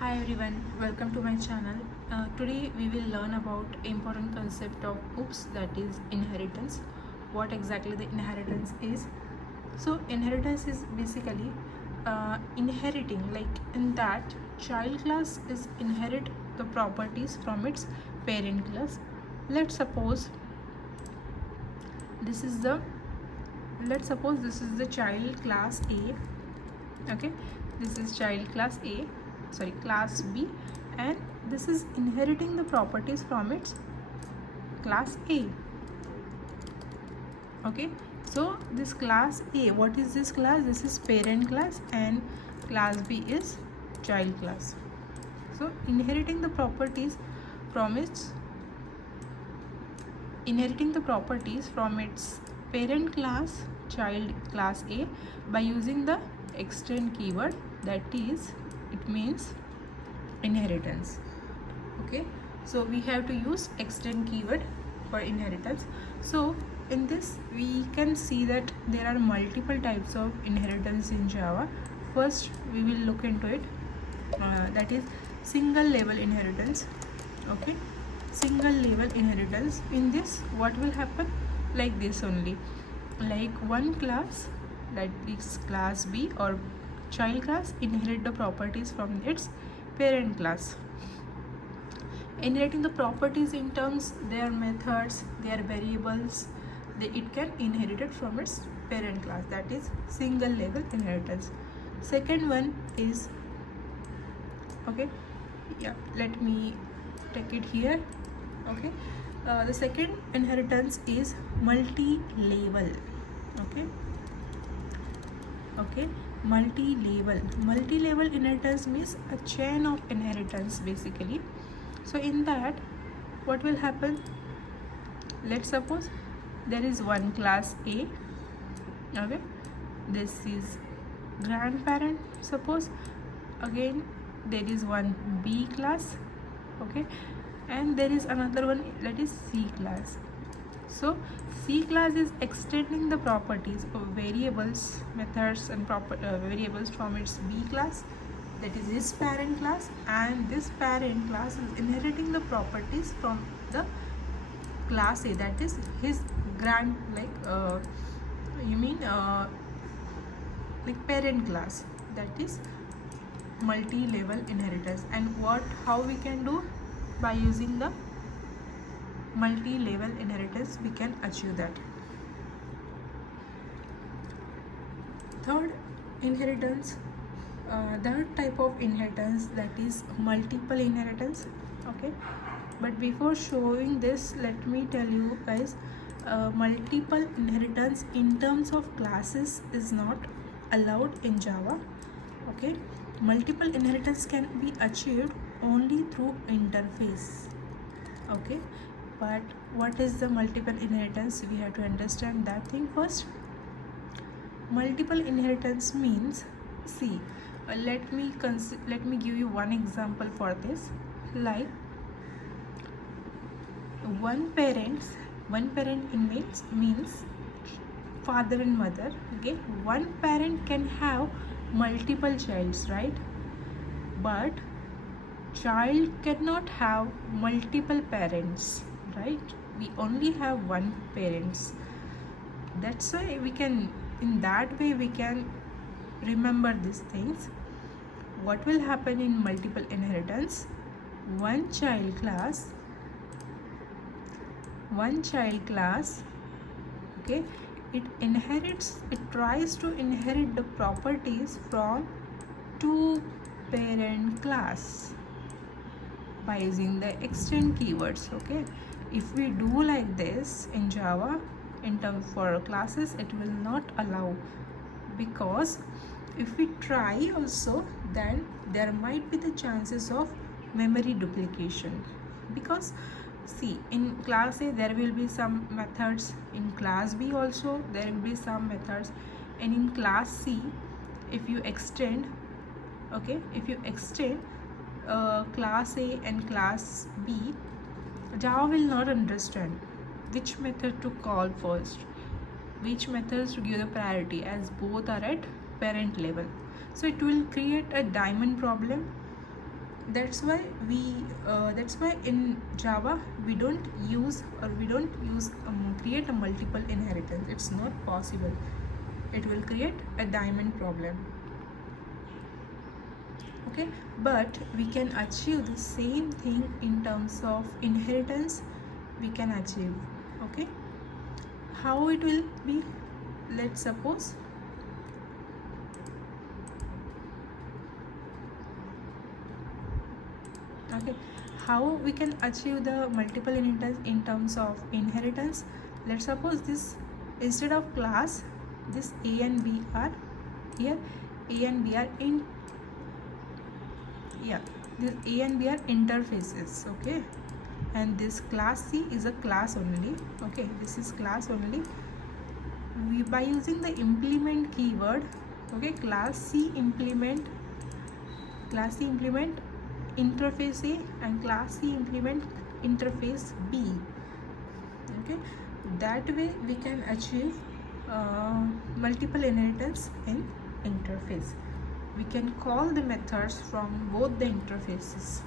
Hi everyone, welcome to my channel. Today we will learn about important concept of OOPS, that is inheritance. What exactly the inheritance is. So inheritance is basically inheriting, like in that child class is inherit the properties from its parent class. Let's suppose this is the child class A. Okay, this is child class A, sorry, class B, and this is inheriting the properties from its class A. Okay, so this class A, what is this class? This is parent class, and class B is child class. So inheriting the properties from its parent class, child class A, by using the extend keyword, that is, it means inheritance. Okay, so we have to use extend keyword for inheritance. So in this we can see that there are multiple types of inheritance in Java. First we will look into it, that is single level inheritance. Okay, single level inheritance. In this what will happen? Like this only, like one class, that is class B or child class, inherit the properties from its parent class. Inheriting the properties in terms, their methods, their variables, it can inherit it from its parent class, that is single level inheritance. Second one is, okay, yeah, let me take it here. Okay, the second inheritance is multi-level. Okay, multi-level inheritance means a chain of inheritance basically. So in that what will happen? Let's suppose there is one class A. Okay, this is grandparent. Suppose again there is one B class. Okay, and there is another one, that is C class. So C class is extending the properties of variables, methods and variables from its B class, that is his parent class, and this parent class is inheriting the properties from the class A, that is his parent class, that is multi-level inheritance. And how we can do? By using the multi-level inheritance we can achieve that. Third inheritance, third type of inheritance, that is multiple inheritance. Okay, but before showing this, let me tell you guys, multiple inheritance in terms of classes is not allowed in Java. Okay, multiple inheritance can be achieved only through interface. Okay, but what is the multiple inheritance? We have to understand that thing first. Multiple inheritance means, see, let me give you one example for this. Like one parent means father and mother. Okay, one parent can have multiple childs, right? But child cannot have multiple parents, right? We only have one parents. That's why we can, in that way we can remember these things. What will happen in multiple inheritance? One child class, okay, it tries to inherit the properties from two parent class by using the extend keywords. Okay, if we do like this in Java, in terms for classes, it will not allow, because if we try also, then there might be the chances of memory duplication. Because see, in class A there will be some methods, in class B also there will be some methods, and in class C, if you extend, okay, class A and class B, Java will not understand which method to call first, which methods to give the priority, as both are at parent level. So it will create a diamond problem that's why in Java we don't use create a multiple inheritance. It's not possible. It will create a diamond problem. Okay, but we can achieve the same thing in terms of inheritance. We can achieve. Okay, how it will be? Let's suppose okay, how we can achieve the multiple inheritance in terms of inheritance. Let's suppose this, instead of class, this A and B are here. A and B are in, yeah, this A and B are interfaces. Okay, and this class C is a class only. Okay, this is class only. We, by using the implement keyword, okay, class C implement interface A and class C implement interface B. Okay, that way we can achieve multiple inheritance in interface. We can call the methods from both the interfaces.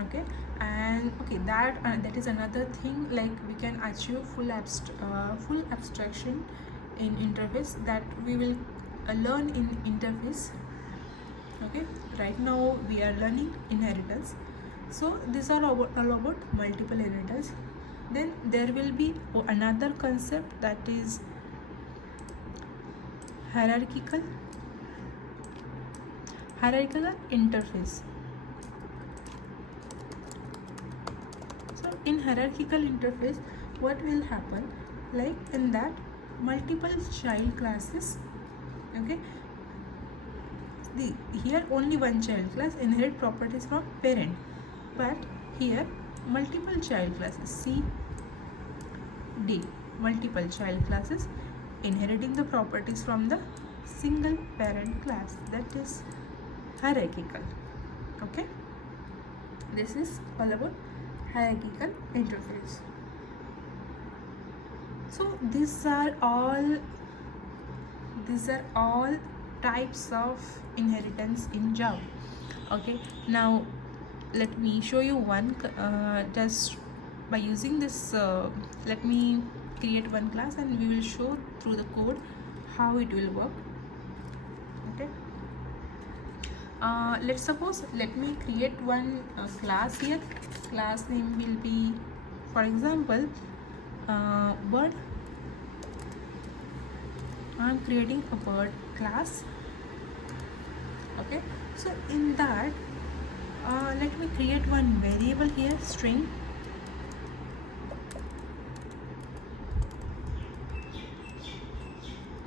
Okay, and okay, that is another thing, like we can achieve full abstraction in interface, that we will learn in interface. Okay, right now we are learning inheritance. So these are all about multiple inheritance. Then there will be another concept, that is hierarchical interface. So in hierarchical interface, what will happen, like in that multiple child classes, okay, here only one child class inherit properties from parent, but here multiple child classes, C, D, multiple child classes inheriting the properties from the single parent class, that is hierarchical. Okay, this is all about hierarchical interface. So these are all types of inheritance in Java. Okay, now let me show you one, just by using this, let me create one class and we will show through the code how it will work. Okay, let's suppose, let me create one class here. Class name will be, for example, bird. I'm creating a bird class. Okay, so in that, let me create one variable here, string.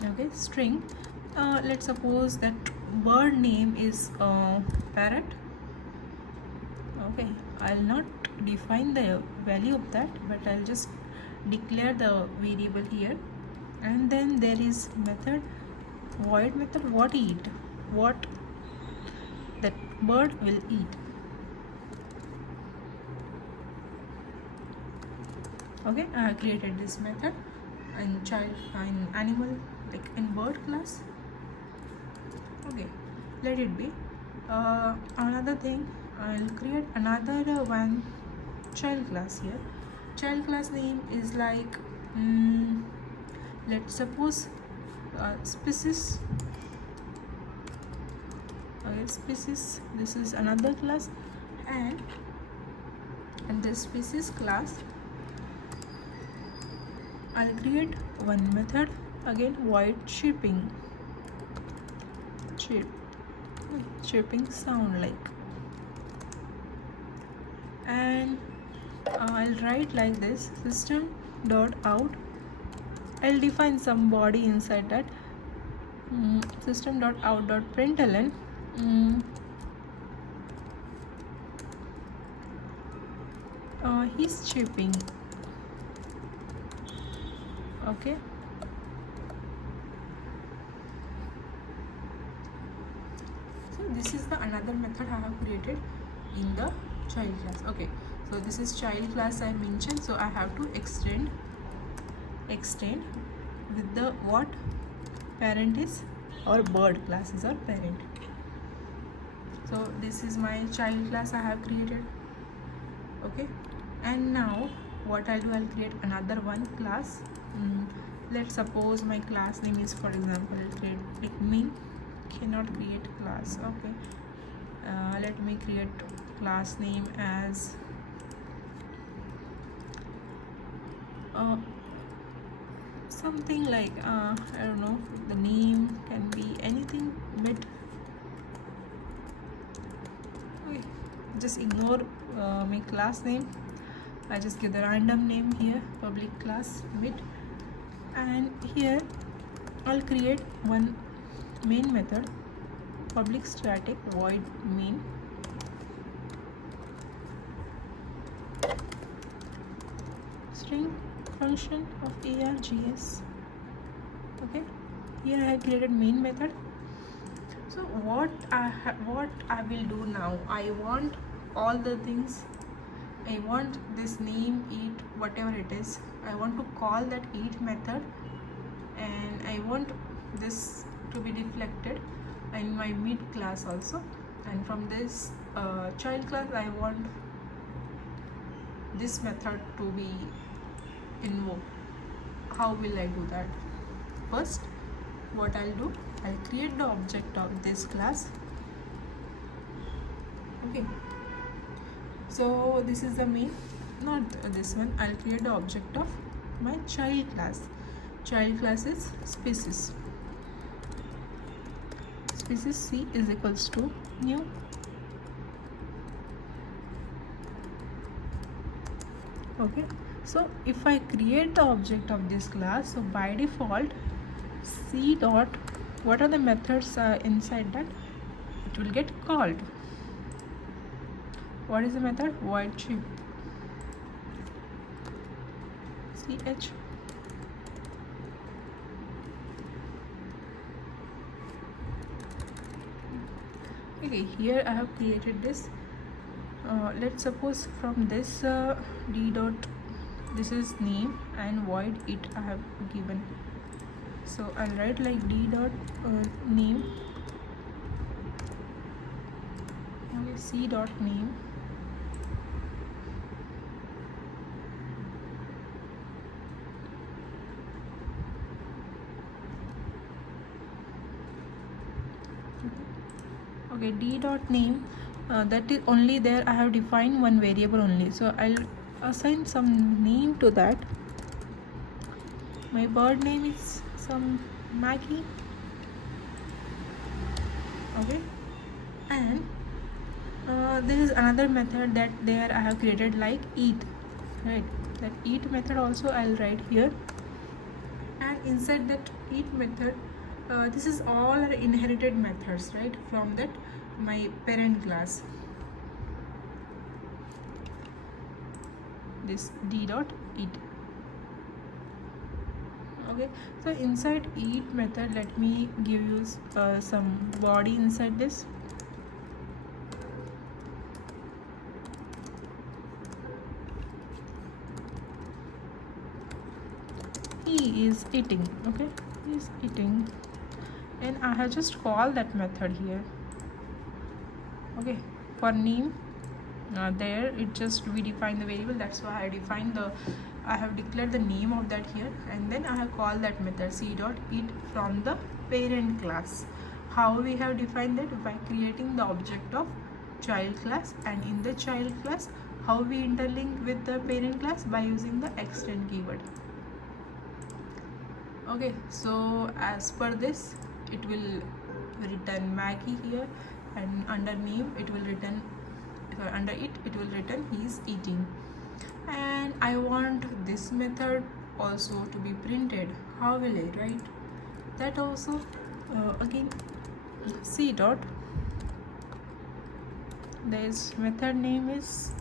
Okay, string. Let's suppose that bird name is parrot. Okay, I'll not define the value of that, but I'll just declare the variable here. And then there is method, void method, what that bird will eat. Okay, I have created this method in animal, like in bird class. Okay, let it be. Another thing, I'll create another one child class here. Child class name is like, let's suppose species. Okay, species, this is another class, and this species class, I'll create one method, again void chirping. Chirping sound like, and I'll write like this, system dot out. I'll define some body inside that, system dot out dot println, he's chirping. Okay, so this is the another method I have created in the child class. Okay, so this is child class I mentioned, so I have to extend with the what, parent is or bird class is our parent. So this is my child class I have created. Okay, and now what I'll do, I'll create another one class. Let's suppose my class name is, for example, let me cannot create class. Okay, let me create class name as something like I don't know, the name can be anything, but okay, just ignore my class name. I just give the random name here, public class mid, and here I'll create one main method, public static void main, string function of args. Okay, here I have created main method. So what I will do now, I want all the things, I want this name eat, whatever it is, I want to call that eat method, and I want this to be deflected in my mid class also, and from this child class I want this method to be invoked. How will I do that? First, what I'll do, I'll create the object of this class. Okay, so this is the main, not this one. I'll create the object of my child class. Child class is species. Species C is equals to new. Okay, so if I create the object of this class, so by default C dot, what are the methods inside that? It will get called. What is the method? Void chip. ch. Okay, here I have created this. Let's suppose from this d dot, this is name, and void it I have given. So I'll write like d dot name. Okay, c dot name. Okay, d dot name, that is only there. I have defined one variable only, so I'll assign some name to that. My bird name is some Maggie. Okay, and there is another method that there I have created like eat, right? That eat method also I'll write here, and inside that eat method, this is all are inherited methods, right, from that my parent class. This d dot eat. Okay, so inside eat method, let me give you some body inside this. He is eating. Okay, he is eating, and I have just called that method here. Okay, for name, there it just we define the variable, that's why I define the, I have declared the name of that here, and then I have called that method c dot eat from the parent class. How we have defined that? By creating the object of child class, and in the child class how we interlink with the parent class? By using the extend keyword. Okay, so as per this, it will return Maggie here, and under name it will return, under it will return he is eating. And I want this method also to be printed. How will I write that also? Again, c dot, this method name is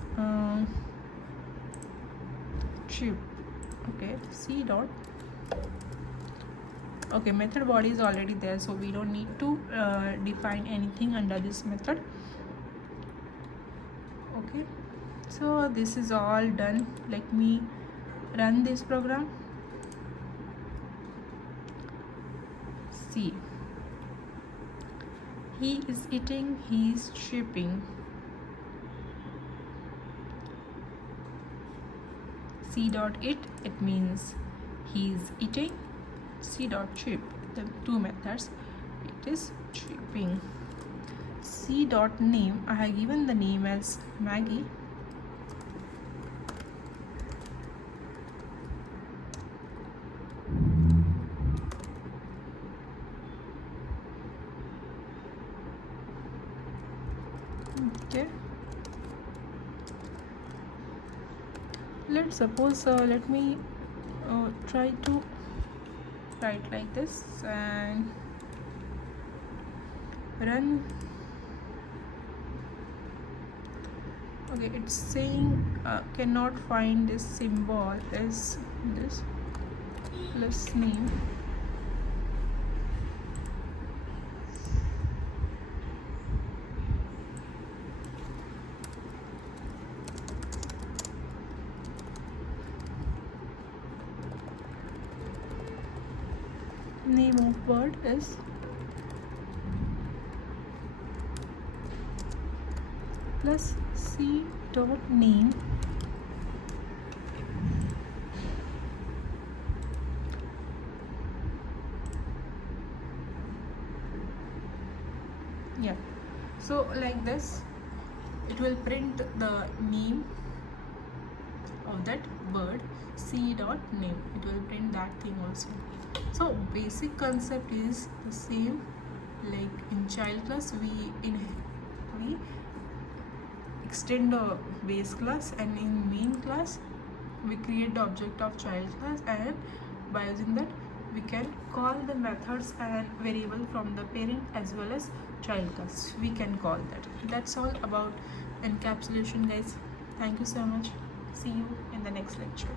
chip. Okay, c dot, okay, method body is already there, so we don't need to define anything under this method. Okay, so this is all done. Let me run this program. See, he is eating, he is shipping. C dot it, it means he is eating. C dot ship, the two methods, it is shipping. C dot name, I have given the name as Maggie. Okay, let's suppose let me try to write like this and run. Okay, it's saying cannot find this symbol as this plus name. Name of bird is plus C dot name yeah. So like this it will print the name of that bird. C dot name, it will print that thing also. So basic concept is the same. Like in child class we extend the base class, and in main class we create the object of child class, and by using that we can call the methods and variable from the parent as well as child class. We can call that. That's all about encapsulation, guys. Thank you so much. See you in the next lecture.